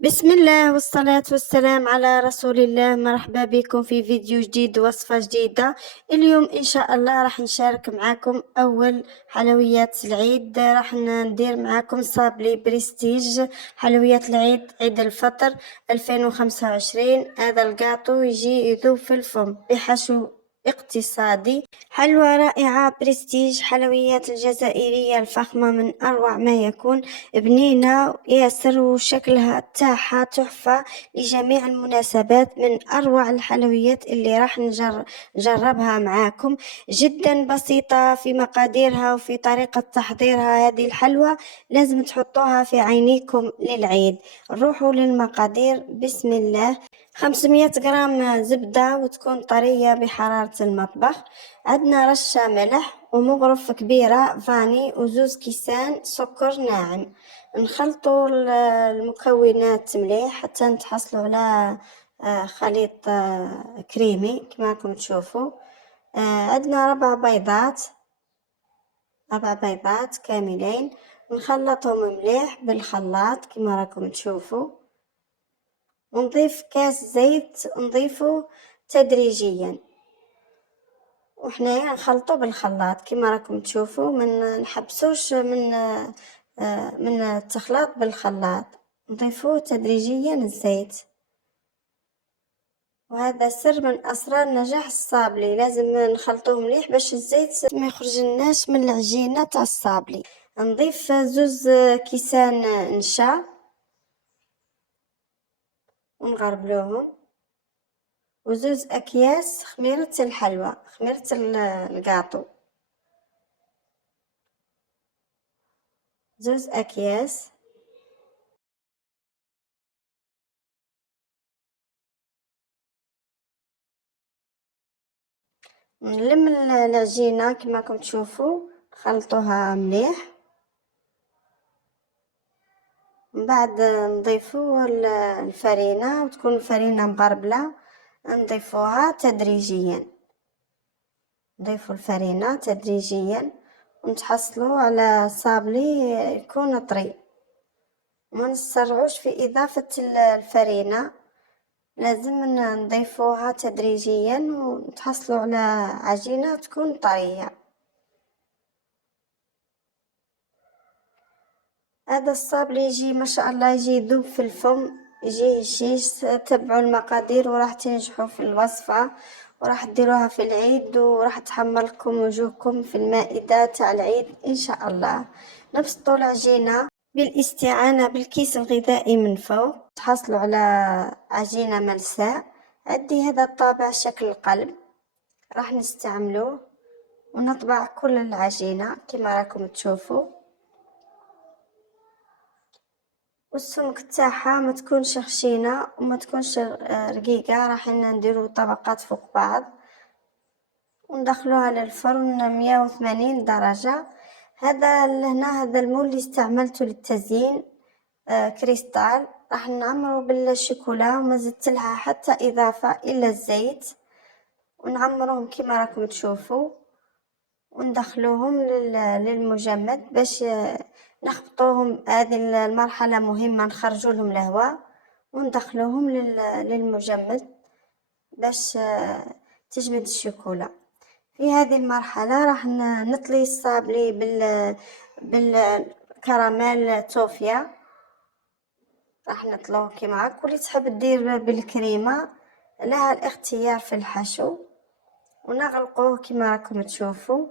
بسم الله والصلاة والسلام على رسول الله. مرحبا بكم في فيديو جديد، وصفة جديدة. اليوم إن شاء الله راح نشارك معاكم أول حلويات العيد. راح ندير معاكم صابلي بريستيج حلويات العيد، عيد الفطر 2025. هذا القاطو يجي يذوب في الفم بحشو اقتصادي. حلوى رائعة بريستيج، حلويات الجزائرية الفخمة من أروع ما يكون، بنينة ياسر وشكلها تاعها تحفة لجميع المناسبات. من أروع الحلويات اللي راح نجربها معاكم، جدا بسيطة في مقاديرها وفي طريقة تحضيرها. هذه الحلوى لازم تحطوها في عينيكم للعيد. نروحوا للمقادير بسم الله. 500 غرام زبدة وتكون طرية بحرارة المطبخ. عندنا رشة ملح ومغرف كبيرة فاني وزوز كيسان سكر ناعم. نخلطوا المكونات مليح حتى نتحصلوا على خليط كريمي كما راكم تشوفوا. عندنا 4 بيضات كاملين، نخلطهم مليح بالخلاط كما راكم تشوفوا، ونضيف كاس زيت نضيفه تدريجيا، وحنايا نخلطو بالخلاط كما راكم تشوفوا. من نحبسوش من التخلاط بالخلاط، نضيفوه تدريجيا الزيت. وهذا سر من اسرار نجاح الصابلي، لازم نخلطوه مليح باش الزيت ما يخرج لناش من العجينه تاع الصابلي. نضيف 2 كيسان نشا ونغربلوهم، و2 أكياس خميرة الحلوى، خميرة القاطو، 2 أكياس. نلم العجينة كما راكم تشوفوا، نخلطوها مليح، من بعد نضيفوا الفرينة، وتكون الفرينة مغربلة. نضيفوها تدريجيا، نضيفوا الفرينة تدريجيا ونتحصلوا على صابلي يكون طري. ما نسرعوش في إضافة الفرينة، لازم نضيفوها تدريجيا ونتحصلوا على عجينة تكون طرية. هذا الصابلي يجي ما شاء الله، يجي يذوب في الفم، يجي هشيش. تبعوا المقادير وراح تنجحوا في الوصفة، وراح تديروها في العيد، وراح تحملكم وجوهكم في المائدة تاع العيد ان شاء الله. نبسطوا العجينة بالاستعانة بالكيس الغذائي من فوق، تحصلوا على عجينة ملساء. عندي هذا الطابع شكل القلب، راح نستعملوه ونطبع كل العجينة كما راكم تشوفوا. والسمك تاعها ما تكونش خشينه وما تكونش رقيقه. راح نديرو طبقات فوق بعض وندخلوها للفرن 180 درجه. هذا لهنا هذا المول اللي استعملته للتزيين كريستال، راح نعمره بالشوكولا وما زدت لها حتى اضافه الا الزيت، ونعمرهم كما راكم تشوفوا، وندخلوهم للمجمد باش نخبطوهم. هذه المرحلة مهمة، نخرجوا لهم الهواء وندخلوهم للمجمد باش تجمد الشوكولا. في هذه المرحلة راح نطلي الصابلي بالكراميل توفيا، راح نطلوه كيما هاك. واللي تحب دير بالكريمة لها الاختيار في الحشو، ونغلقوه كما راكم تشوفوا،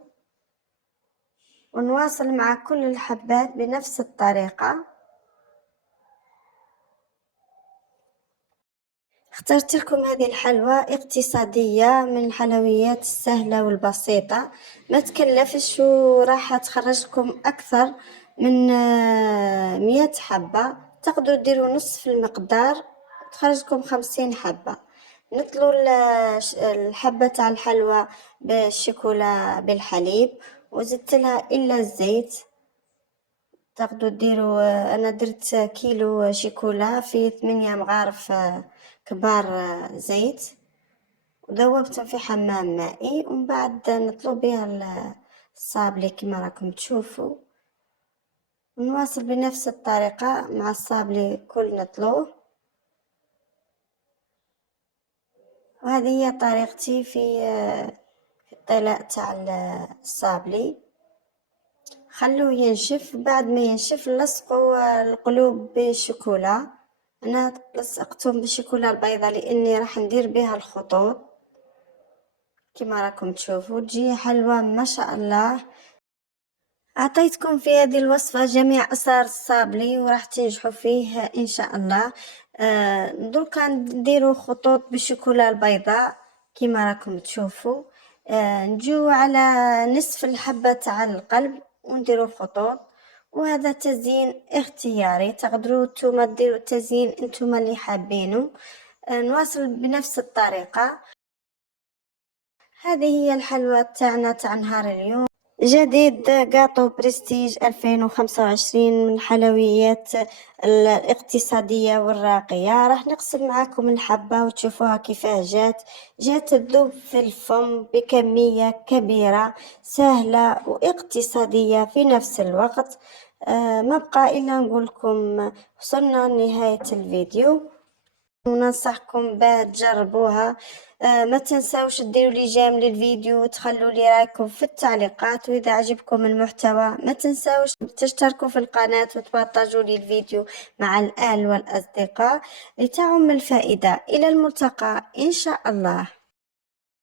ونواصل مع كل الحبات بنفس الطريقة. اخترت لكم هذه الحلوى اقتصادية، من الحلويات السهلة والبسيطة، ما تكلفش، وراح تخرج لكم أكثر من 100 حبة. تقدروا ديروا نصف المقدار تخرج لكم 50 حبة. نطلوا الحبة تاع الحلوى بالشوكولا بالحليب، وزدت لها إلا الزيت. تقدروا ديروا، انا درت كيلو شيكولا في 8 مغارف كبار زيت، وذوبتهم في حمام مائي، ومن بعد نطلو بها الصابلي كما راكم تشوفوا. ونواصل بنفس الطريقة مع الصابلي كل نطلوه وهذه هي طريقتي في الطلاء تاع الصابلي. خلوه ينشف، بعد ما ينشف لصقوا القلوب بالشوكولا. انا لصقتهم بالشوكولا البيضاء لاني راح ندير بها الخطوط كما راكم تشوفوا، تجي حلوة ما شاء الله. أعطيتكم في هذه الوصفة جميع أسرار الصابلي وراح تنجحوا فيه إن شاء الله. دركا نديروا خطوط بالشوكولا البيضاء كما راكم تشوفوا. نجو على نصف الحبة تاع القلب ونديروا خطوط، وهذا تزيين اختياري، تقدروا نتوما ديروا التزيين انتوما اللي حابينه. نواصل بنفس الطريقة. هذه هي الحلوى تاعنا تاع نهار اليوم، جديد غاطو برستيج 2025 من الحلويات الاقتصادية والراقية. راح نقسم معاكم الحبة وتشوفوها كيفاه جات تذوب في الفم بكمية كبيرة، سهلة واقتصادية في نفس الوقت. ما بقى إلا نقولكم وصلنا لنهاية الفيديو، وننصحكم باه تجربوها. ما تنساوش ديروا لي جيم للفيديو وتخلوا لي رايكم في التعليقات، واذا عجبكم المحتوى ما تنساوش تشتركوا في القناة وتبارطاجوا لي الفيديو مع الاهل والاصدقاء لتعم الفائدة. الى الملتقى ان شاء الله.